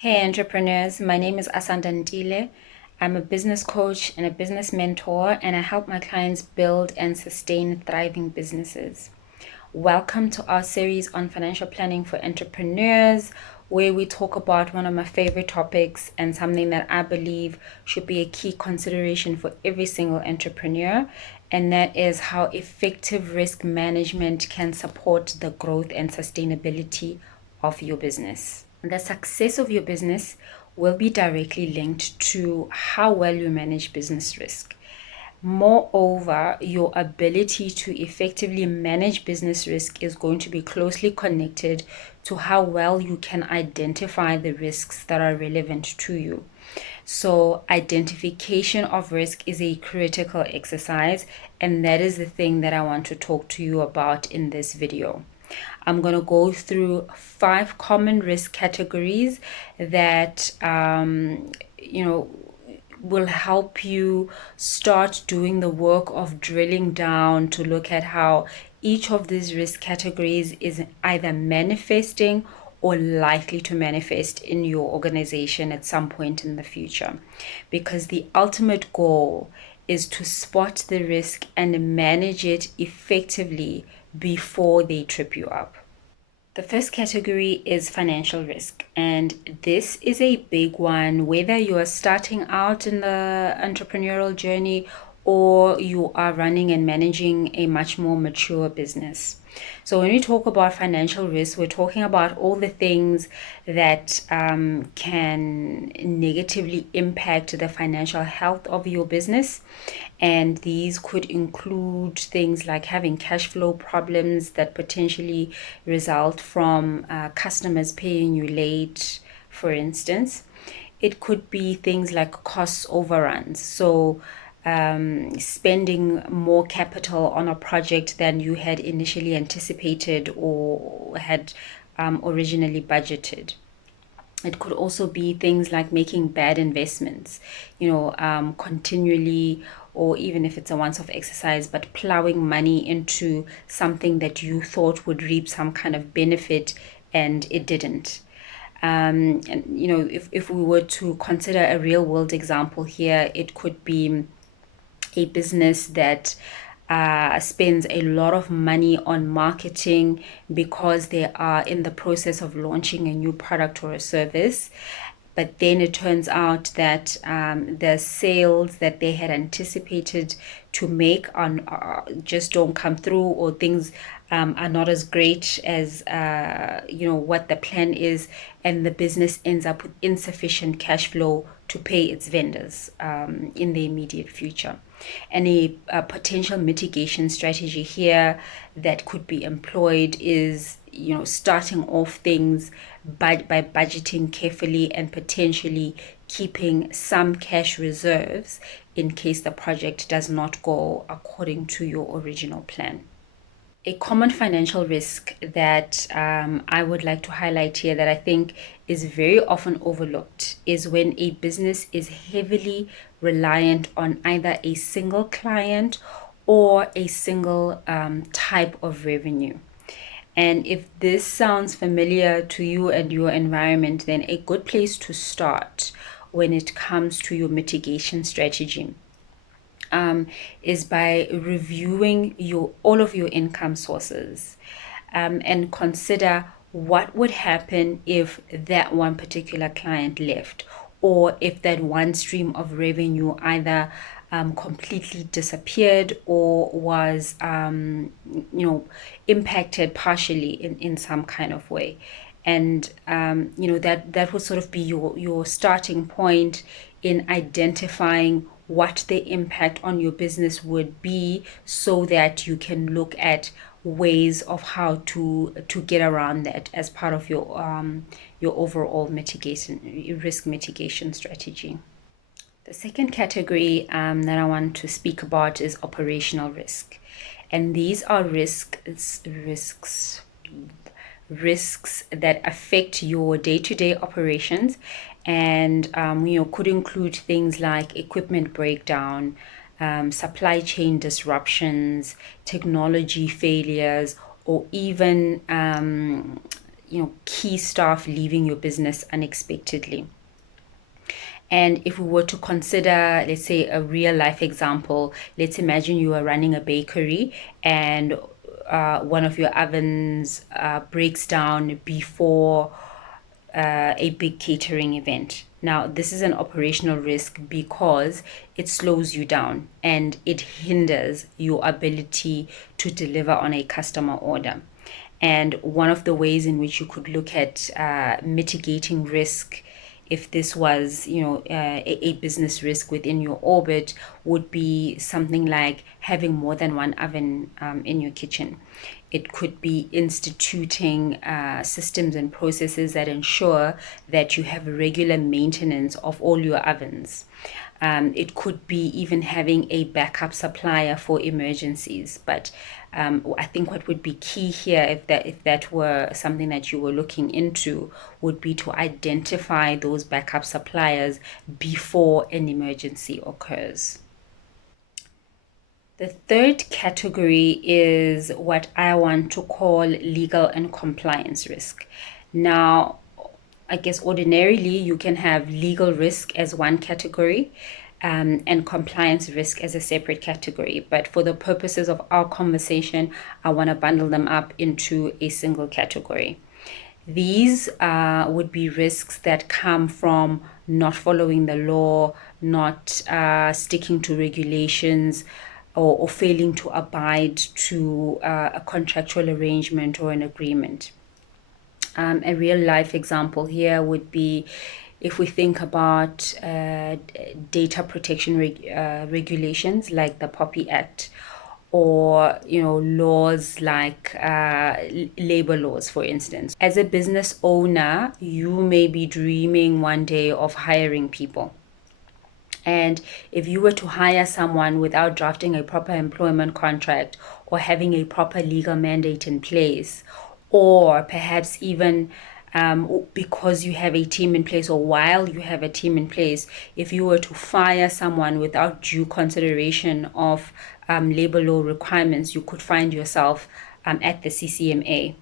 Hey entrepreneurs, my name is Asanda Ntile. I'm a business coach and a business mentor, and I help my clients build and sustain thriving businesses. Welcome to our series on financial planning for entrepreneurs, where we talk about one of my favorite topics and something that I believe should be a key consideration for every single entrepreneur, and that is how effective risk management can support the growth and sustainability of your business. The success of your business will be directly linked to how well you manage business risk. Moreover, your ability to effectively manage business risk is going to be closely connected to how well you can identify the risks that are relevant to you. So, identification of risk is a critical exercise, and that is the thing that I want to talk to you about in this video. I'm going to go through 5 common risk categories that, will help you start doing the work of drilling down to look at how each of these risk categories is either manifesting or likely to manifest in your organization at some point in the future. Because the ultimate goal is to spot the risk and manage it effectively before they trip you up. The first category is financial risk, and this is a big one, whether you are starting out in the entrepreneurial journey or you are running and managing a much more mature business. So, when we talk about financial risk, we're talking about all the things that can negatively impact the financial health of your business. And these could include things like having cash flow problems that potentially result from customers paying you late, for instance. It could be things like cost overruns. So, spending more capital on a project than you had initially anticipated or had originally budgeted. It could also be things like making bad investments, continually, or even if it's a once off exercise, but plowing money into something that you thought would reap some kind of benefit and it didn't. And if we were to consider a real world example here, it could be a business that spends a lot of money on marketing because they are in the process of launching a new product or a service. But then it turns out that the sales that they had anticipated to make on just don't come through, or things are not as great as what the plan is, and the business ends up with insufficient cash flow to pay its vendors in the immediate future. And a potential mitigation strategy here that could be employed is starting off things by budgeting carefully and potentially keeping some cash reserves in case the project does not go according to your original plan. A common financial risk that I would like to highlight here, that I think is very often overlooked, is when a business is heavily reliant on either a single client or a single type of revenue. And if this sounds familiar to you and your environment, then a good place to start when it comes to your mitigation strategy is by reviewing all of your income sources, and consider what would happen if that one particular client left, or if that one stream of revenue either completely disappeared or was impacted partially in some kind of way. And that would sort of be your starting point in identifying what the impact on your business would be, so that you can look at ways of how to get around that as part of your overall mitigation risk mitigation strategy. The second category that I want to speak about is operational risk, and these are risks that affect your day-to-day operations, and could include things like equipment breakdown, supply chain disruptions, technology failures, or even key staff leaving your business unexpectedly. And if we were to consider, let's say, a real life example, let's imagine you are running a bakery and one of your ovens breaks down before a big catering event. Now, this is an operational risk because it slows you down and it hinders your ability to deliver on a customer order. And one of the ways in which you could look at mitigating risk, if this was, a business risk within your orbit, would be something like having more than one oven in your kitchen. It could be instituting systems and processes that ensure that you have regular maintenance of all your ovens. It could be even having a backup supplier for emergencies. But I think what would be key here, if that were something that you were looking into, would be to identify those backup suppliers before an emergency occurs. The third category is what I want to call legal and compliance risk. Now, I guess ordinarily you can have legal risk as one category and compliance risk as a separate category. But for the purposes of our conversation, I want to bundle them up into a single category. These would be risks that come from not following the law, not sticking to regulations, or failing to abide to a contractual arrangement or an agreement. A real life example here would be if we think about data protection regulations like the POPI Act, or laws like labor laws, for instance. As a business owner, you may be dreaming one day of hiring people. And if you were to hire someone without drafting a proper employment contract or having a proper legal mandate in place, or perhaps even because you have a team in place, or while you have a team in place, if you were to fire someone without due consideration of labor law requirements, you could find yourself at the CCMA.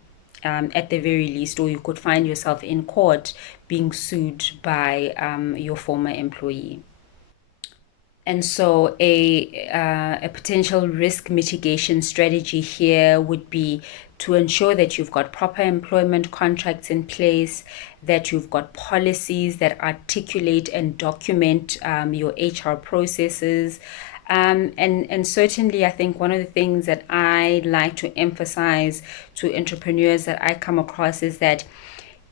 At the very least, or you could find yourself in court being sued by your former employee. And so a potential risk mitigation strategy here would be to ensure that you've got proper employment contracts in place, that you've got policies that articulate and document your HR processes. And certainly, I think one of the things that I like to emphasize to entrepreneurs that I come across is that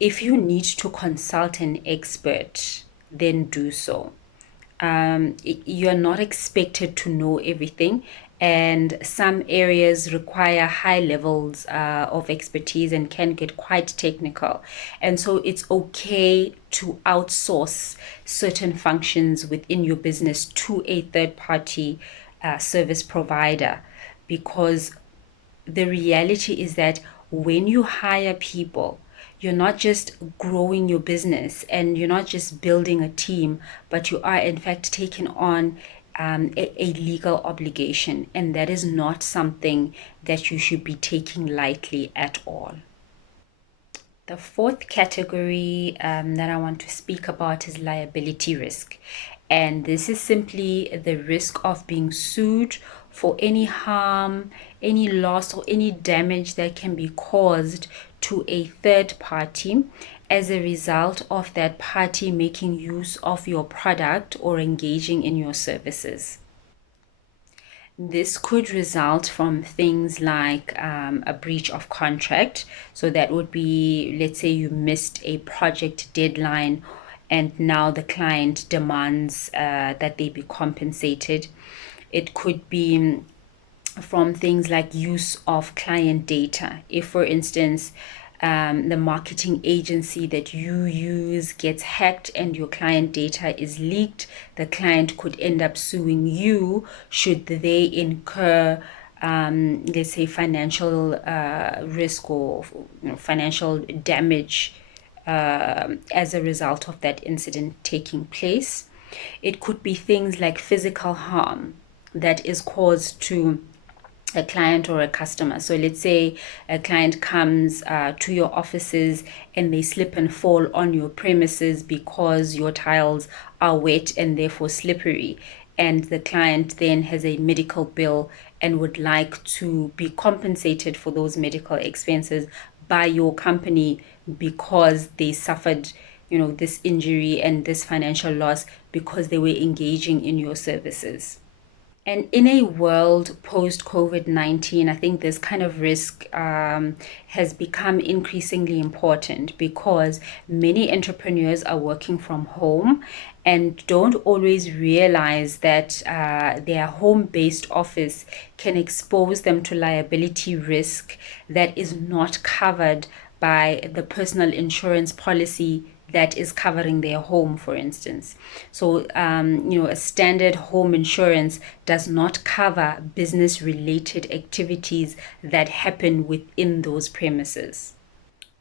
if you need to consult an expert, then do so. You're not expected to know everything, and some areas require high levels of expertise and can get quite technical. And so it's okay to outsource certain functions within your business to a third party service provider, because the reality is that when you hire people, you're not just growing your business and you're not just building a team, but you are in fact taking on a legal obligation. And that is not something that you should be taking lightly at all. The fourth category that I want to speak about is liability risk. And this is simply the risk of being sued for any harm, any loss, or any damage that can be caused to a third party as a result of that party making use of your product or engaging in your services. This could result from things like a breach of contract. So that would be, let's say you missed a project deadline and now the client demands that they be compensated. It could be from things like use of client data. If, for instance, the marketing agency that you use gets hacked and your client data is leaked, the client could end up suing you should they incur, let's say, financial risk or financial damage as a result of that incident taking place. It could be things like physical harm that is caused to a client or a customer. So let's say a client comes to your offices and they slip and fall on your premises because your tiles are wet and therefore slippery. And the client then has a medical bill and would like to be compensated for those medical expenses by your company because they suffered, this injury and this financial loss because they were engaging in your services. And in a world post COVID-19, I think this kind of risk has become increasingly important because many entrepreneurs are working from home and don't always realize that their home-based office can expose them to liability risk that is not covered by the personal insurance policy that is covering their home, for instance. So, a standard home insurance does not cover business related activities that happen within those premises.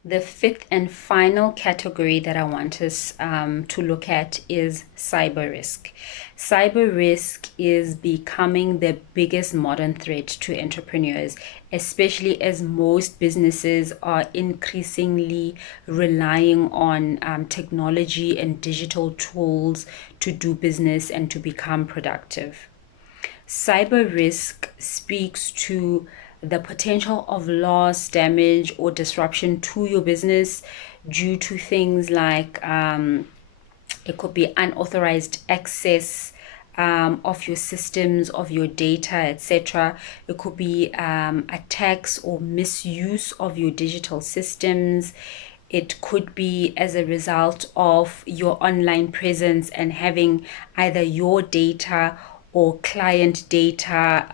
The fifth and final category that I want us to look at is cyber risk. Cyber risk is becoming the biggest modern threat to entrepreneurs, especially as most businesses are increasingly relying on technology and digital tools to do business and to become productive. Cyber risk speaks to the potential of loss, damage, or disruption to your business due to things like it could be unauthorized access of your systems, of your data, etc. It could be attacks or misuse of your digital systems. It could be as a result of your online presence and having either your data or client data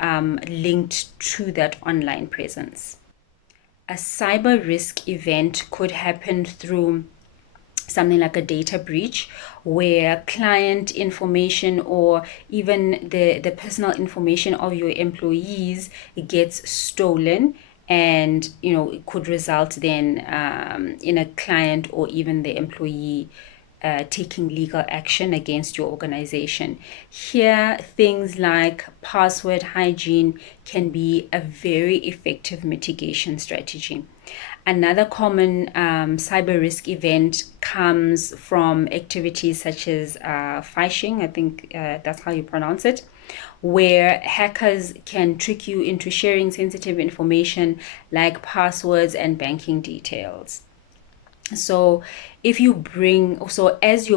linked to that online presence. A cyber risk event could happen through something like a data breach where client information or even the personal information of your employees gets stolen, and it could result then in a client or even the employee taking legal action against your organization. Here, things like password hygiene can be a very effective mitigation strategy. Another common cyber risk event comes from activities such as phishing, I think that's how you pronounce it, where hackers can trick you into sharing sensitive information like passwords and banking details. So as your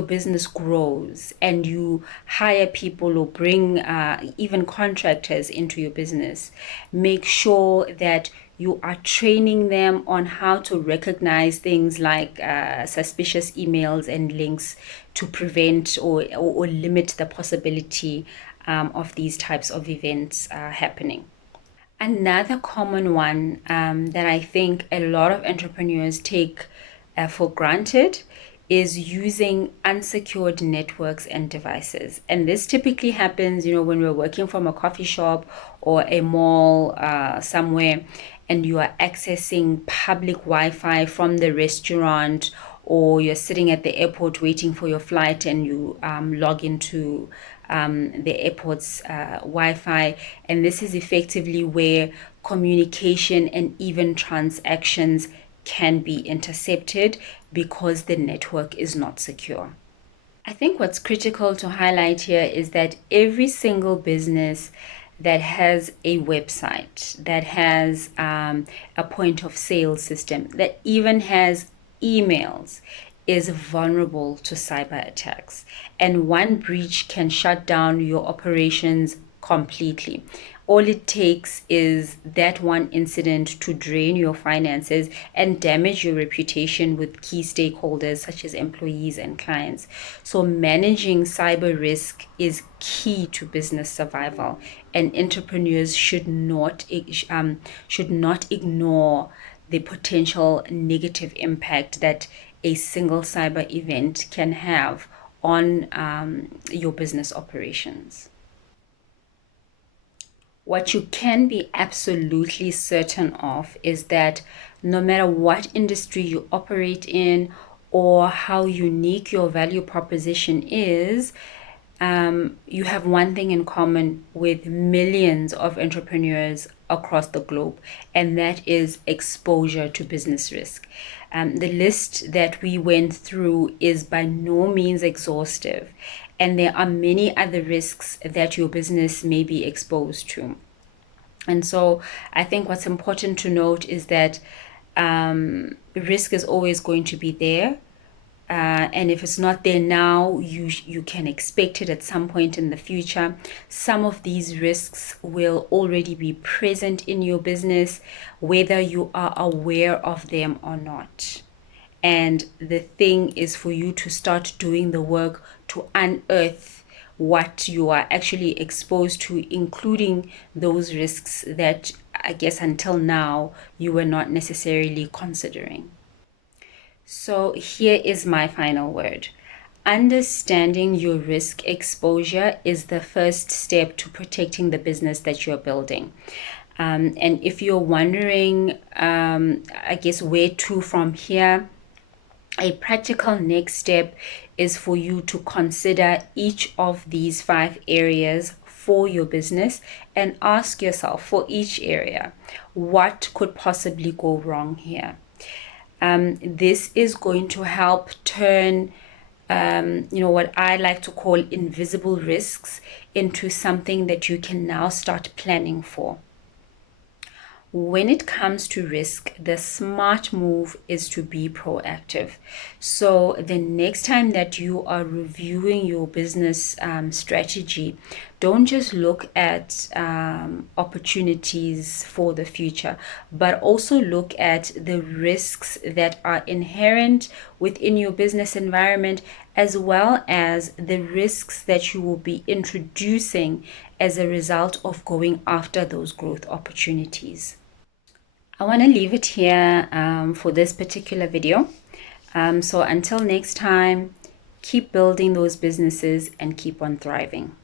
business grows and you hire people or bring even contractors into your business, make sure that you are training them on how to recognize things like suspicious emails and links to prevent or limit the possibility of these types of events happening. Another common one that I think a lot of entrepreneurs take for granted is using unsecured networks and devices. And this typically happens, when we're working from a coffee shop or a mall somewhere, and you are accessing public Wi-Fi from the restaurant, or you're sitting at the airport waiting for your flight and you log into the airport's Wi-Fi. And this is effectively where communication and even transactions can be intercepted because the network is not secure. I think what's critical to highlight here is that every single business that has a website, that has a point of sale system, that even has emails, is vulnerable to cyber attacks. And one breach can shut down your operations completely. All it takes is that one incident to drain your finances and damage your reputation with key stakeholders such as employees and clients. So managing cyber risk is key to business survival, and entrepreneurs should not ignore the potential negative impact that a single cyber event can have on your business operations. What you can be absolutely certain of is that no matter what industry you operate in or how unique your value proposition is, you have one thing in common with millions of entrepreneurs across the globe, and that is exposure to business risk. The list that we went through is by no means exhaustive, and there are many other risks that your business may be exposed to. And so I think what's important to note is that risk is always going to be there. And if it's not there now, you can expect it at some point in the future. Some of these risks will already be present in your business, whether you are aware of them or not. And the thing is for you to start doing the work to unearth what you are actually exposed to, including those risks that I guess until now you were not necessarily considering. So here is my final word. Understanding your risk exposure is the first step to protecting the business that you're building. And if you're wondering, I guess, where to from here, a practical next step is for you to consider each of these 5 areas for your business and ask yourself for each area, what could possibly go wrong here? This is going to help turn what I like to call invisible risks into something that you can now start planning for. When it comes to risk, the smart move is to be proactive. So the next time that you are reviewing your business strategy, don't just look at opportunities for the future, but also look at the risks that are inherent within your business environment, as well as the risks that you will be introducing as a result of going after those growth opportunities. I want to leave it here for this particular video. So until next time, keep building those businesses and keep on thriving.